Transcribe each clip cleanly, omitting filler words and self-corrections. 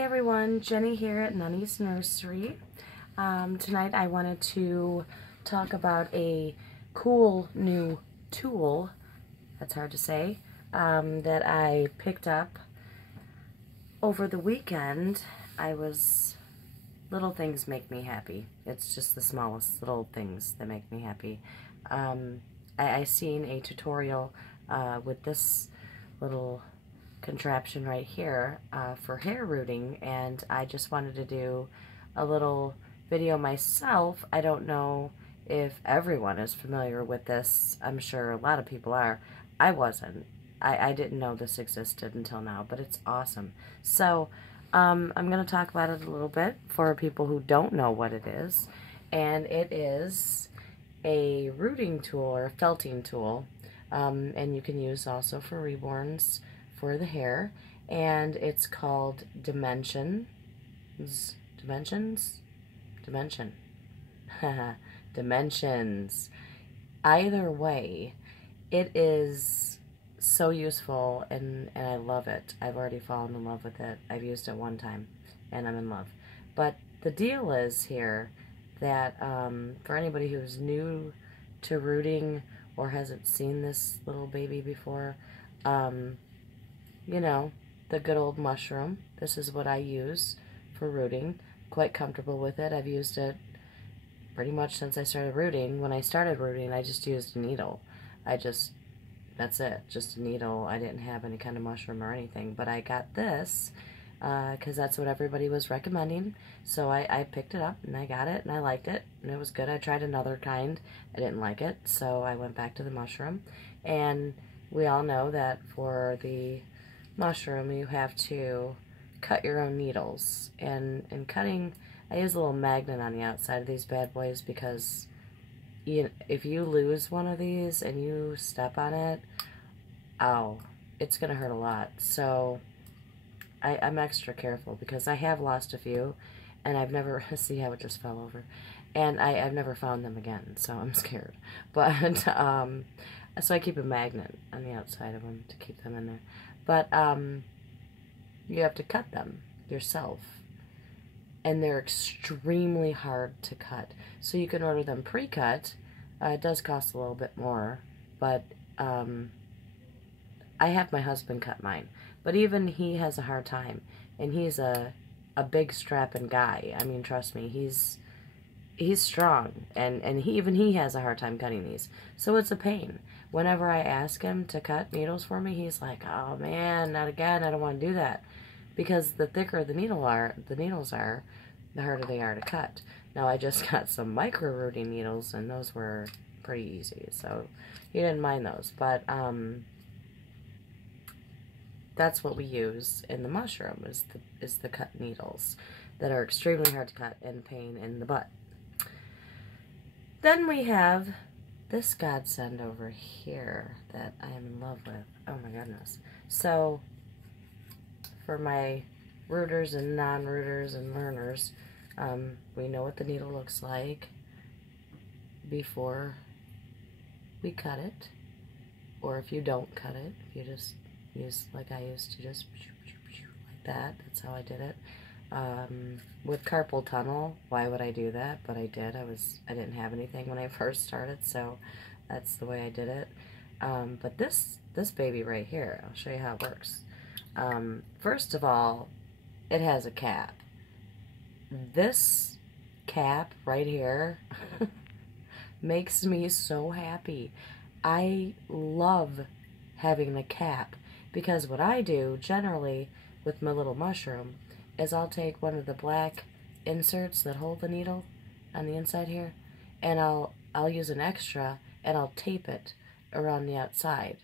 Hey everyone, Jenny here at Nunny's Nursery. Tonight I wanted to talk about a cool new tool, that's hard to say, that I picked up over the weekend. Little things make me happy. It's just the smallest little things that make me happy. I seen a tutorial with this little contraption right here for hair rooting, and I just wanted to do a little video myself. I don't know if everyone is familiar with this. I'm sure a lot of people are. I wasn't. I didn't know this existed until now, but it's awesome. So I'm going to talk about it a little bit for people who don't know what it is, and it is a rooting tool or a felting tool, and you can use also for reborns for the hair, and it's called Dimension. Dimensions. Either way, it is so useful, and I love it. I've already fallen in love with it. I've used it one time, and I'm in love. But the deal is here that for anybody who's new to rooting or hasn't seen this little baby before, you know, the good old mushroom. This is what I use for rooting. Quite comfortable with it. I've used it pretty much since I started rooting. When I started rooting, I just used a needle. That's it, just a needle. I didn't have any kind of mushroom or anything, but I got this because that's what everybody was recommending. So I picked it up and I got it and I liked it and it was good. I tried another kind. I didn't like it, so I went back to the mushroom. And we all know that for the mushroom you have to cut your own needles. And in cutting, I use a little magnet on the outside of these bad boys because if you lose one of these and you step on it, ow, it's gonna hurt a lot. So I'm extra careful because I have lost a few, and I've never see how it just fell over, and I've never found them again, so I'm scared. But so I keep a magnet on the outside of them to keep them in there. But you have to cut them yourself, and they're extremely hard to cut. So you can order them pre-cut. It does cost a little bit more, but I have my husband cut mine. But even he has a hard time, and he's a big strapping guy. I mean, trust me, he's strong, and he has a hard time cutting these. So it's a pain. Whenever I ask him to cut needles for me, he's like, "Oh man, not again! I don't want to do that," because the thicker the needles are, the harder they are to cut. Now I just got some micro rooting needles, and those were pretty easy, so he didn't mind those. But that's what we use in the mushroom is the cut needles that are extremely hard to cut and pain in the butt. Then we have this godsend over here that I am in love with. Oh my goodness. So for my rooters and non-rooters and learners, we know what the needle looks like before we cut it, or if you don't cut it, if you just use like I used to, just like that. That's how I did it. With carpal tunnel, why would I do that? But I did. I didn't have anything when I first started, so that's the way I did it. But this baby right here, I'll show you how it works. First of all, it has a cap. This cap right here makes me so happy. I love having the cap because what I do generally with my little mushroom is I'll take one of the black inserts that hold the needle on the inside here, and I'll use an extra and I'll tape it around the outside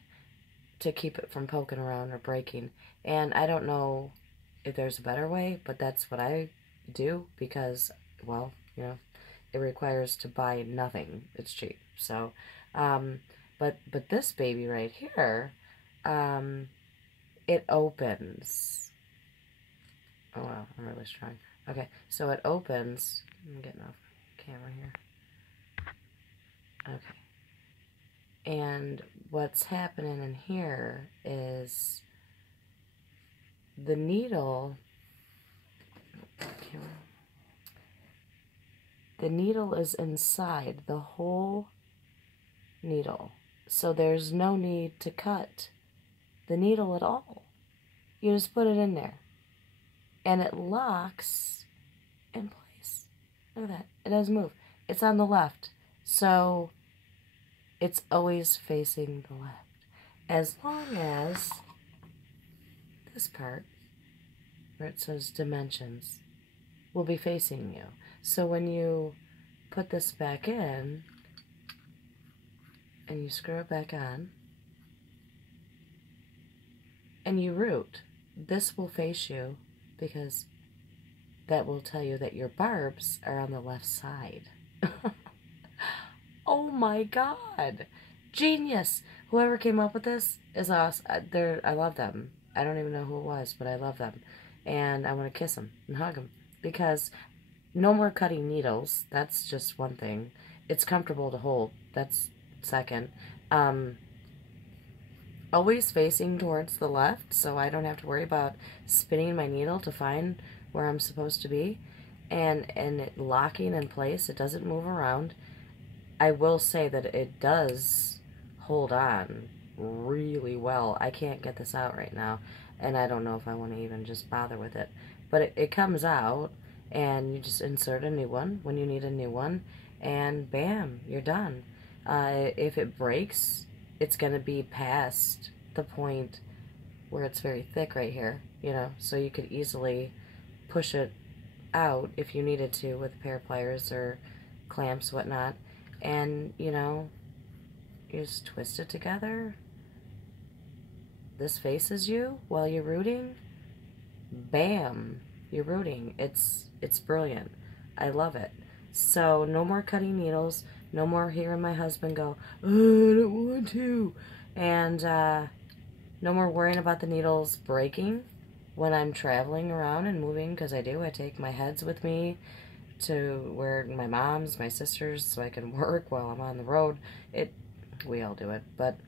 to keep it from poking around or breaking. And I don't know if there's a better way, but that's what I do because, well, you know, it requires to buy nothing. It's cheap. So but this baby right here, it opens. Oh wow, I'm really strong. Okay, so it opens. I'm getting off camera here. Okay. And what's happening in here is the needle The needle is inside the whole needle. So there's no need to cut the needle at all. You just put it in there. And it locks in place. Look at that. It doesn't move. It's on the left. So it's always facing the left. As long as this part, where it says dimensions, will be facing you. So when you put this back in, and you screw it back on, and you root, this will face you because that will tell you that your barbs are on the left side. Oh my God! Genius! Whoever came up with this is awesome. I love them. I don't even know who it was, but I love them. And I want to kiss them and hug them. Because no more cutting needles. That's just one thing. It's comfortable to hold. That's second. Always facing towards the left, so I don't have to worry about spinning my needle to find where I'm supposed to be. And it locking in place. It doesn't move around. I will say that it does hold on really well. I can't get this out right now, and I don't know if I want to even just bother with it. But it comes out, and you just insert a new one when you need a new one, and bam, you're done. If it breaks, it's going to be past the point where it's very thick right here, you know, so you could easily push it out if you needed to with a pair of pliers or clamps, whatnot. And, you know, you just twist it together. This faces you while you're rooting. Bam! You're rooting. It's brilliant. I love it. So, no more cutting needles. No more hearing my husband go, oh, I don't want to. And, no more worrying about the needles breaking when I'm traveling around and moving, because I do. I take my heads with me to where my mom's, my sister's, so I can work while I'm on the road. We all do it, but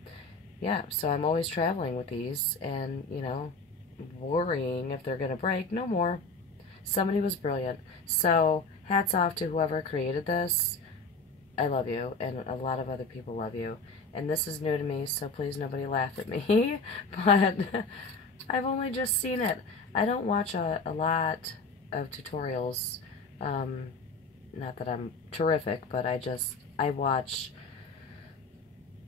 yeah, so I'm always traveling with these, and, you know, worrying if they're gonna break. No more. Somebody was brilliant. So hats off to whoever created this. I love you, and a lot of other people love you. And this is new to me, so please nobody laugh at me. But I've only just seen it. I don't watch a lot of tutorials. Not that I'm terrific, but I watch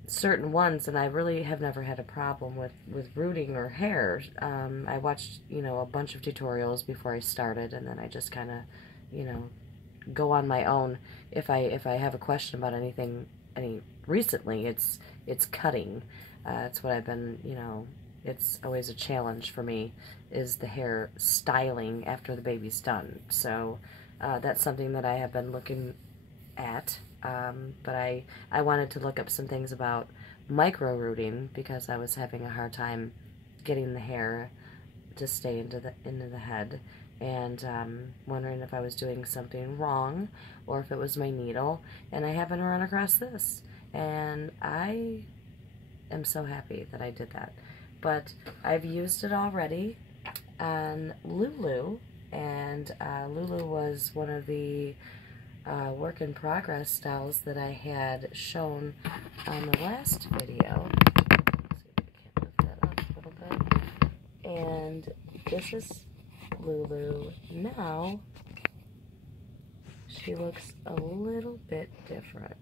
certain ones, and I really have never had a problem with rooting or hair. I watched, you know, a bunch of tutorials before I started, and then I just kind of, you know, go on my own. If I have a question about anything recently, it's cutting. It's what I've been, you know, it's always a challenge for me, is the hair styling after the baby's done. So that's something that I have been looking at, but I wanted to look up some things about micro rooting because I was having a hard time getting the hair to stay into the head, and wondering if I was doing something wrong or if it was my needle, and I happened to run across this, and I am so happy that I did that. But I've used it already on Lulu, and Lulu was one of the work in progress styles that I had shown on the last video. Let's see if I can lift that up a little bit. And this is Lulu now. She looks a little bit different.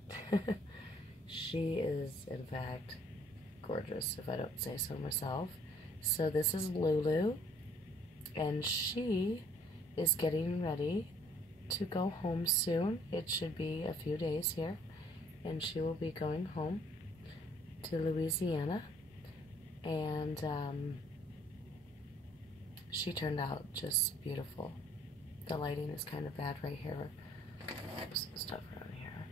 She is, in fact, gorgeous, if I don't say so myself. So this is Lulu, and she is getting ready to go home soon. It should be a few days here, and she will be going home to Louisiana, and she turned out just beautiful. The lighting is kind of bad right here. Some stuff around here.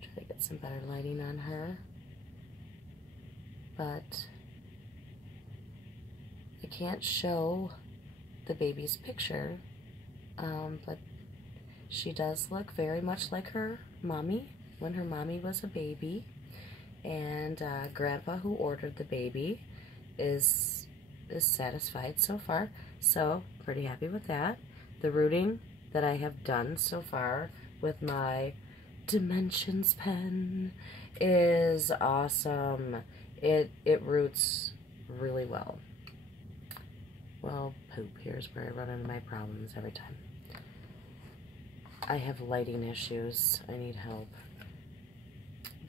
Try to get some better lighting on her, but I can't show the baby's picture, but she does look very much like her mommy when her mommy was a baby, and Grandpa, who ordered the baby, is satisfied so far, so pretty happy with that. The rooting that I have done so far with my Dimensions pen is awesome. It roots really well. Well, poop. Here's where I run into my problems every time. I have lighting issues. I need help.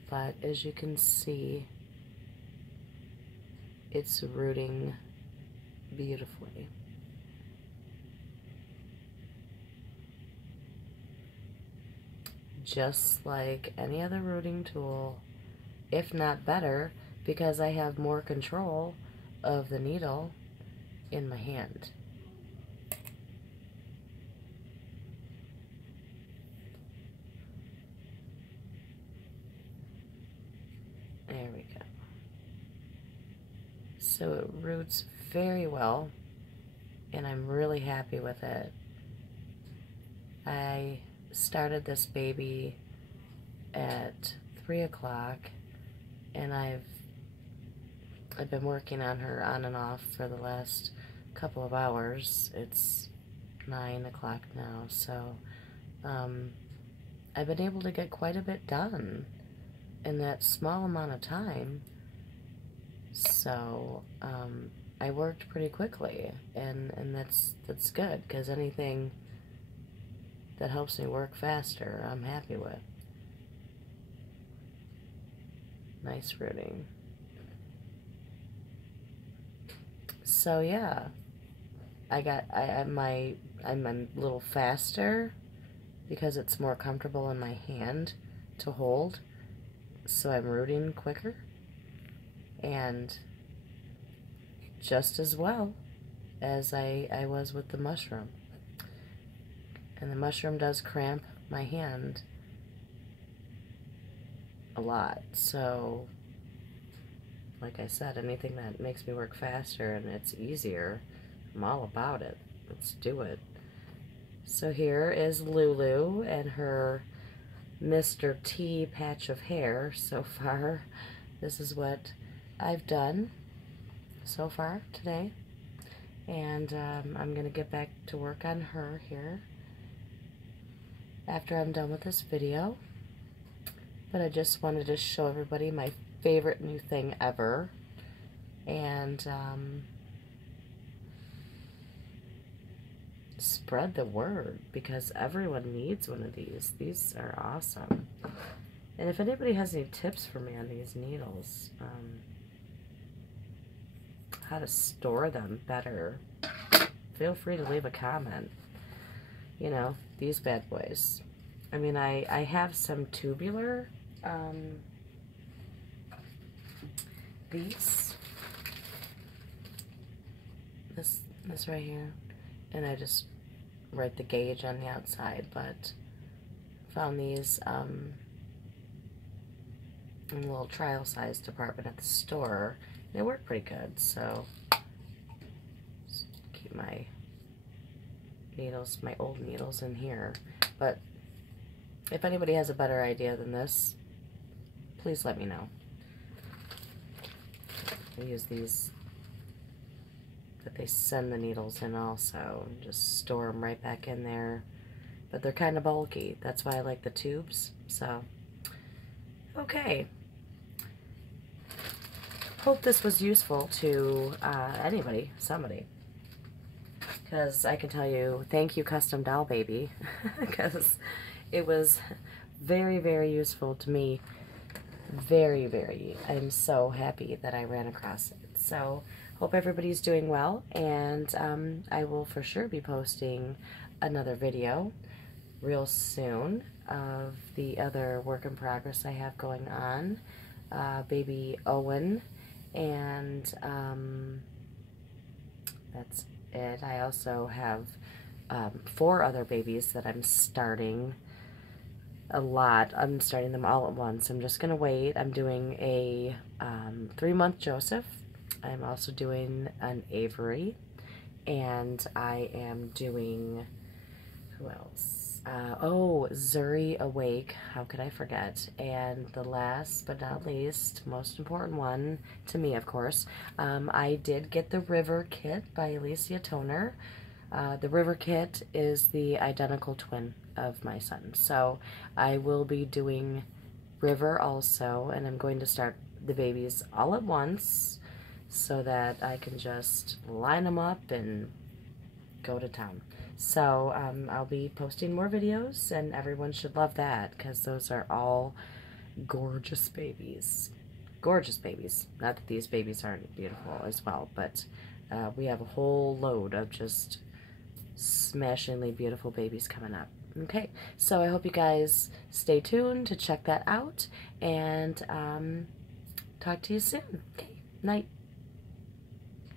But as you can see, it's rooting beautifully. Just like any other rooting tool, if not better, because I have more control of the needle in my hand. There we go. So it roots very well, and I'm really happy with it. I started this baby at 3 o'clock, and I've been working on her on and off for the last couple of hours. It's 9 o'clock now, so I've been able to get quite a bit done in that small amount of time. So I worked pretty quickly, and that's good, because anything that helps me work faster, I'm happy with. Nice rooting. So yeah, I'm a little faster because it's more comfortable in my hand to hold, so I'm rooting quicker, and just as well as I was with the mushroom. And the mushroom does cramp my hand a lot, so like I said, anything that makes me work faster and it's easier, I'm all about it. Let's do it. So here is Lulu and her Mr. T patch of hair so far. This is what I've done so far today. And I'm going to get back to work on her here after I'm done with this video. But I just wanted to show everybody my favorite new thing ever. And spread the word, because everyone needs one of these. These are awesome. And if anybody has any tips for me on these needles, how to store them better, feel free to leave a comment. You know, these bad boys. I mean, I have some tubular, these, this right here, and I just write the gauge on the outside, but found these in a little trial size department at the store. They work pretty good, so just keep my needles, my old needles in here. But if anybody has a better idea than this, please let me know. I use these that they send the needles in also, and just store them right back in there. But they're kind of bulky. That's why I like the tubes. So, okay. Hope this was useful to anybody, somebody. Because I can tell you, thank you, Custom Doll Baby. Because it was very, very useful to me. Very, very. I'm so happy that I ran across it. So, hope everybody's doing well, and I will for sure be posting another video real soon of the other work in progress I have going on. Baby Owen, and that's it. I also have 4 other babies that I'm starting. A lot. I'm starting them all at once. I'm just gonna wait. I'm doing a 3-month Joseph. I'm also doing an Avery, and I am doing, who else? Oh, Zuri Awake. How could I forget? And the last but not least, most important one to me, of course, I did get the River kit by Alicia Toner. The River kit is the identical twin of my son. So I will be doing River also, and I'm going to start the babies all at once so that I can just line them up and go to town. So I'll be posting more videos, and everyone should love that because those are all gorgeous babies. Gorgeous babies. Not that these babies aren't beautiful as well, but we have a whole load of just smashingly beautiful babies coming up. Okay, so I hope you guys stay tuned to check that out, and talk to you soon. Okay, night.